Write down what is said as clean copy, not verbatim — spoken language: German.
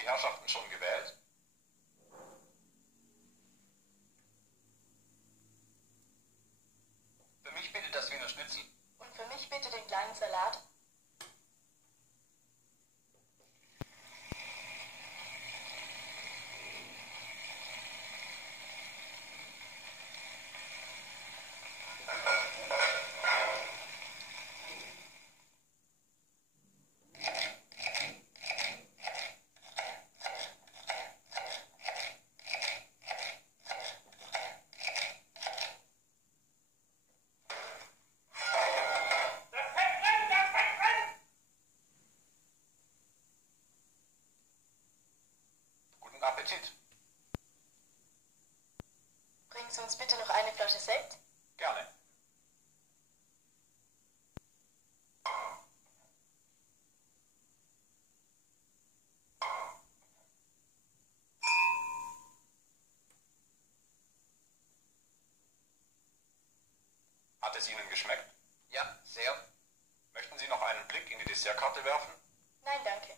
die Herrschaften schon gewählt? Für mich bitte das Wiener Schnitzel. Und für mich bitte den kleinen Salat. Guten Appetit. Bringen Sie uns bitte noch eine Flasche Sekt. Gerne. Hat es Ihnen geschmeckt? Ja, sehr. Möchten Sie noch einen Blick in die Dessertkarte werfen? Nein, danke.